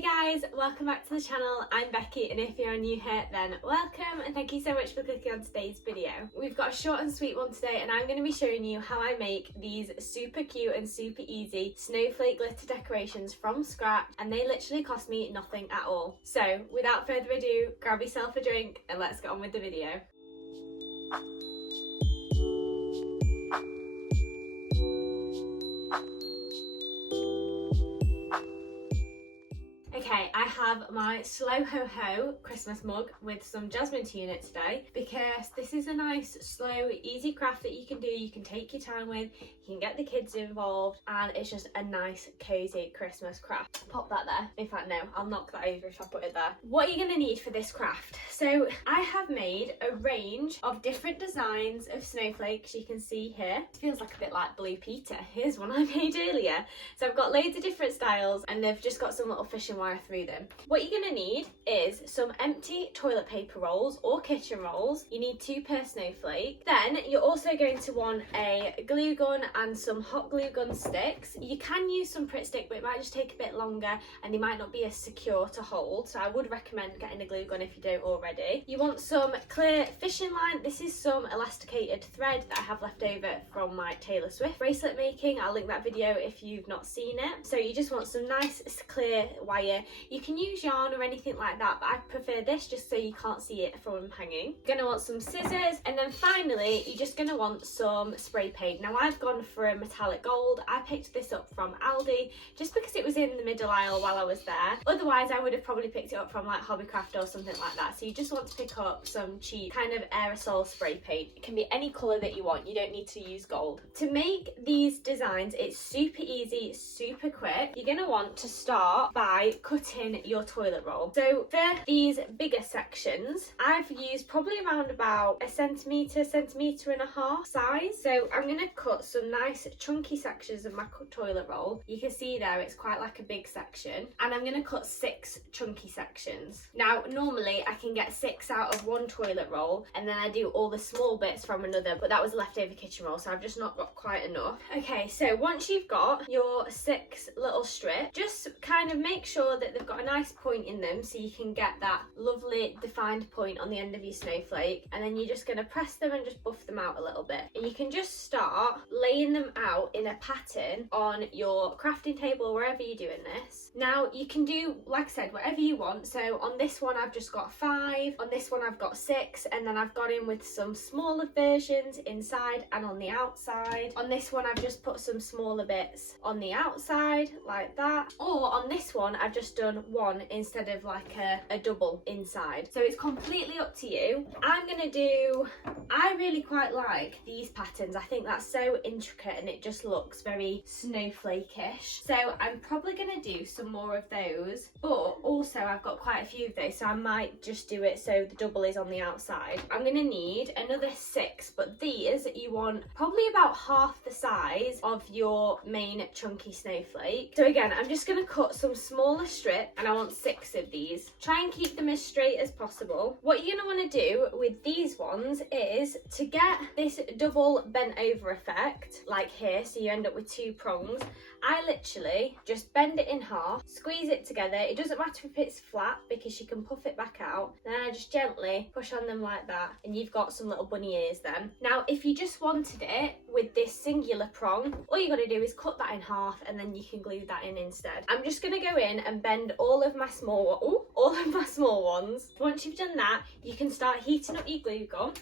Hey guys, welcome back to the channel. I'm Becky, and if you're new here then welcome and thank you so much for clicking on today's video. We've got a short and sweet one today and I'm going to be showing you how I make these super cute and super easy snowflake glitter decorations from scratch, and they literally cost me nothing at all. So without further ado, grab yourself a drink and let's get on with the video. Okay, I have my Slow Ho Ho Christmas mug with some jasmine tea in it today because this is a nice, slow, easy craft that you can do. You can take your time with, you can get the kids involved, and it's just a nice, cozy Christmas craft. Pop that there. In fact, no, I'll knock that over if I put it there. What are you going to need for this craft? So I have made a range of different designs of snowflakes. You can see here. It feels like a bit like Blue Peter. Here's one I made earlier. So I've got loads of different styles and they've just got some little fishing wire through them. What you're going to need is some empty toilet paper rolls or kitchen rolls. You need 2 per snowflake. Then you're also going to want a glue gun and some hot glue gun sticks. You can use some Pritt stick, but it might just take a bit longer and they might not be as secure to hold, so I would recommend getting a glue gun if you don't already. You want some clear fishing line. This is some elasticated thread that I have left over from my Taylor Swift bracelet making. I'll link that video if you've not seen it. So you just want some nice clear wire. You can use yarn or anything like that, but I prefer this just so you can't see it from hanging. You're gonna want some scissors, and then finally you're just gonna want some spray paint. Now I've gone for a metallic gold. I picked this up from Aldi just because it was in the middle aisle while I was there. Otherwise I would have probably picked it up from like Hobbycraft or something like that. So you just want to pick up some cheap kind of aerosol spray paint. It can be any colour that you want. You don't need to use gold. To make these designs, it's super easy, super quick. You're gonna want to start by cutting your toilet roll. So for these bigger sections, I've used probably around about a centimetre and a half size. So I'm going to cut some nice chunky sections of my toilet roll. You can see there it's quite like a big section, and I'm going to cut 6 chunky sections. Now normally I can get 6 out of one toilet roll and then I do all the small bits from another, but that was leftover kitchen roll, so I've just not got quite enough. Okay, so once you've got your 6 little strips, just kind of make sure that they've got a nice point in them so you can get that lovely defined point on the end of your snowflake, and then you're just going to press them and just buff them out a little bit, and you can just start laying them out in a pattern on your crafting table or wherever you're doing this. Now you can do, like I said, whatever you want. So on this one I've just got 5, on this one I've got 6, and then I've gone in with some smaller versions inside and on the outside. On this one I've just put some smaller bits on the outside like that, or on this one I've just done 1 instead of like a double inside. So it's completely up to you. I really quite like these patterns. I think that's so intricate and it just looks very snowflake-ish. So I'm probably going to do some more of those, but also I've got quite a few of those, so I might just do it so the double is on the outside. I'm going to need another 6, but these you want probably about half the size of your main chunky snowflake. So again, I'm just going to cut some smaller strips, and I want 6 of these. Try and keep them as straight as possible. What you're going to want to do with these ones is to get this double bent over effect, like here, so you end up with 2 prongs. I literally just bend it in half, squeeze it together. It doesn't matter if it's flat because you can puff it back out. Then I just gently push on them like that, and you've got some little bunny ears then. Now, if you just wanted it with this singular prong, all you got to do is cut that in half and then you can glue that in instead. I'm just going to go in and bend all of my small ones. Once you've done that, you can start heating up your glue gun.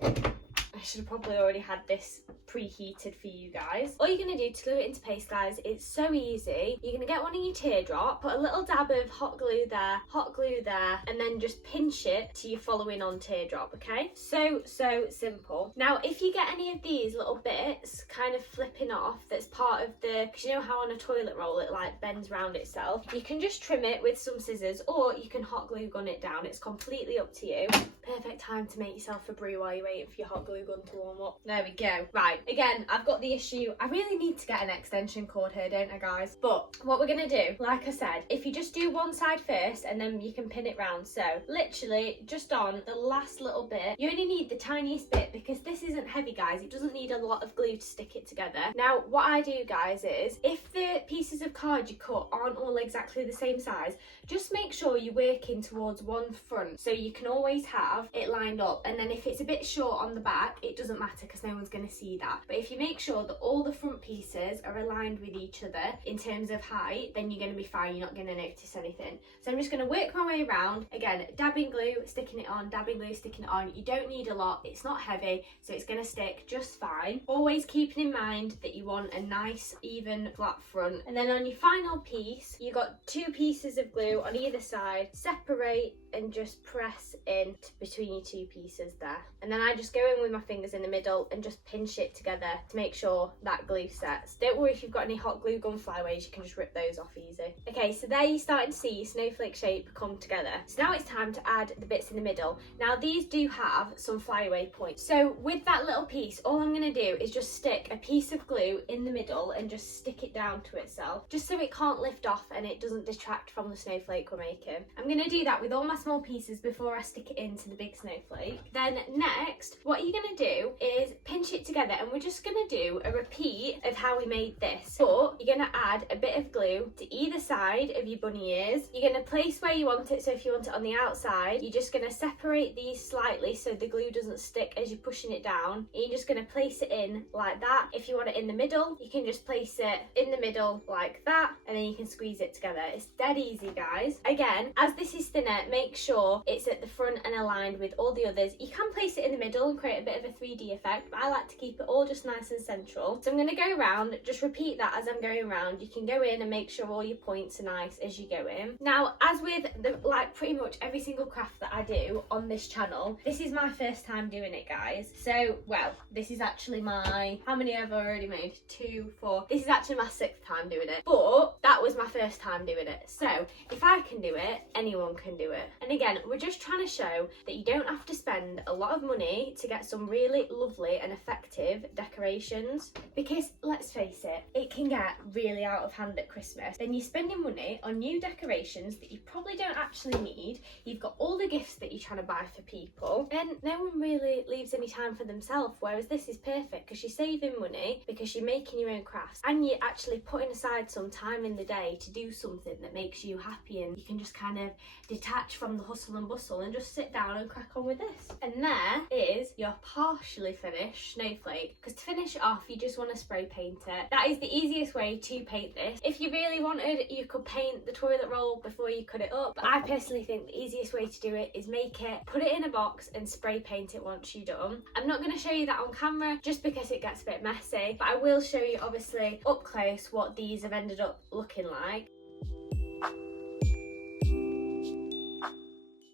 I should have probably already had this preheated for you guys. All you're going to do to glue it into paste, guys, it's so easy. You're going to get one in your teardrop, put a little dab of hot glue there, and then just pinch it to your following on teardrop, okay? So simple. Now, if you get any of these little bits kind of flipping off, that's part of the, because you know how on a toilet roll it like bends round itself, you can just trim it with some scissors, or you can hot glue gun it down. It's completely up to you. Perfect time to make yourself a brew while you're waiting for your hot glue gun to warm up. There we go. Right, again, I've got the issue, I really need to get an extension cord here, don't I guys? But what we're gonna do, like I said, if you just do one side first and then you can pin it round. So literally just on the last little bit, you only need the tiniest bit because this isn't heavy, guys. It doesn't need a lot of glue to stick it together. Now what I do, guys, is if the pieces of card you cut aren't all exactly the same size, just make sure you're working towards one front so you can always have it lined up. And then if it's a bit short on the back, it doesn't matter because no one's going to see that. But if you make sure that all the front pieces are aligned with each other in terms of height, then you're going to be fine. You're not going to notice anything. So I'm just going to work my way around. Again, dabbing glue, sticking it on, dabbing glue, sticking it on. You don't need a lot. It's not heavy, so it's going to stick just fine. Always keeping in mind that you want a nice, even, flat front. And then on your final piece, you got 2 pieces of glue on either side. Separate and just press in between your 2 pieces there. And then I just go in with my fingers in the middle and just pinch it together to make sure that glue sets. Don't worry if you've got any hot glue gun flyaways, you can just rip those off easy. Okay, so there you're starting to see your snowflake shape come together. So now it's time to add the bits in the middle. Now these do have some flyaway points. So with that little piece, all I'm going to do is just stick a piece of glue in the middle and just stick it down to itself, just so it can't lift off and it doesn't detract from the snowflake we're making. I'm going to do that with all my small pieces before I stick it into the big snowflake. Then next, what you're going to do is pinch it together, and we're just going to do a repeat of how we made this. But you're going to add a bit of glue to either side of your bunny ears. You're going to place where you want it, so if you want it on the outside, you're just going to separate these slightly so the glue doesn't stick as you're pushing it down. And you're just going to place it in like that. If you want it in the middle, you can just place it in the middle like that, and then you can squeeze it together. It's dead easy, guys. Again, as this is thinner, make sure it's at the front and aligned with all the others. You can place it in the middle and create a bit of a 3D effect, but I like to keep it all just nice and central. So I'm going to go around, just repeat that as I'm going around. You can go in and make sure all your points are nice as you go in. Now, as with pretty much every single craft that I do on this channel, this is my first time doing it, guys. So, well, this is actually my, how many have I already made? 2, 4. This is actually my 6th time doing it, but that was my first time doing it. So if I can do it, anyone can do it. And again, we're just trying to show that you don't have to spend a lot of money to get some really lovely and effective decorations, because let's face it, it can get really out of hand at Christmas. Then you're spending money on new decorations that you probably don't actually need. You've got all the gifts that you're trying to buy for people, and no one really leaves any time for themselves, whereas this is perfect because you're saving money, because you're making your own crafts, and you're actually putting aside some time in the day to do something that makes you happy, and you can just kind of detach from the hustle and bustle and just sit down and crack on with this. And there is your partially finished snowflake, because to finish it off you just want to spray paint it. That is the easiest way to paint this. If you really wanted, you could paint the toilet roll before you cut it up, but I personally think the easiest way to do it is make it, put it in a box and spray paint it once you're done. I'm not going to show you that on camera just because it gets a bit messy, but I will show you obviously up close what these have ended up looking like.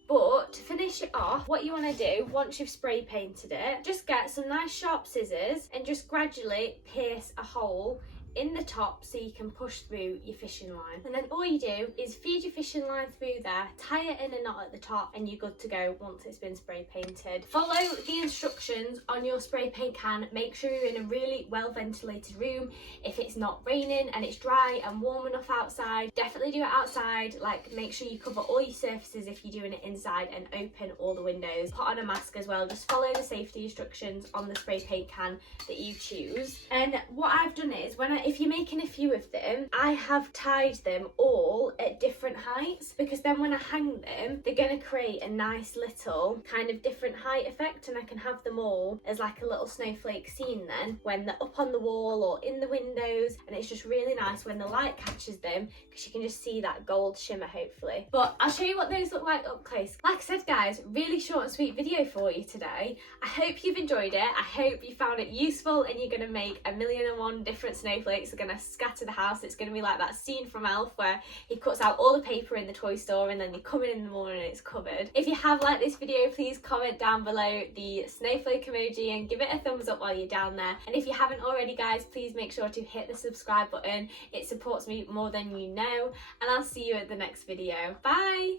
But to finish it off, what you want to do once you've spray painted it, just get some nice sharp scissors and just gradually pierce a hole in the top so you can push through your fishing line. And then all you do is feed your fishing line through there, tie it in a knot at the top, and you're good to go once it's been spray painted. Follow the instructions on your spray paint can. Make sure you're in a really well ventilated room. If it's not raining and it's dry and warm enough outside, definitely do it outside. Like, make sure you cover all your surfaces if you're doing it inside, and open all the windows. Put on a mask as well. Just follow the safety instructions on the spray paint can that you choose. And what I've done is, if you're making a few of them, I have tied them all at different heights, because then when I hang them, they're going to create a nice little kind of different height effect, and I can have them all as like a little snowflake scene then when they're up on the wall or in the windows, and it's just really nice when the light catches them, because you can just see that gold shimmer hopefully. But I'll show you what those look like up close. Like I said, guys, really short and sweet video for you today. I hope you've enjoyed it. I hope you found it useful, and you're going to make 1,000,001 different snowflakes are going to scatter the house. It's going to be like that scene from Elf where he cuts out all the paper in the toy store and then you come in the morning and it's covered. If you have liked this video, please comment down below the snowflake emoji and give it a thumbs up while you're down there. And if you haven't already, guys, please make sure to hit the subscribe button. It supports me more than you know, and I'll see you at the next video. Bye!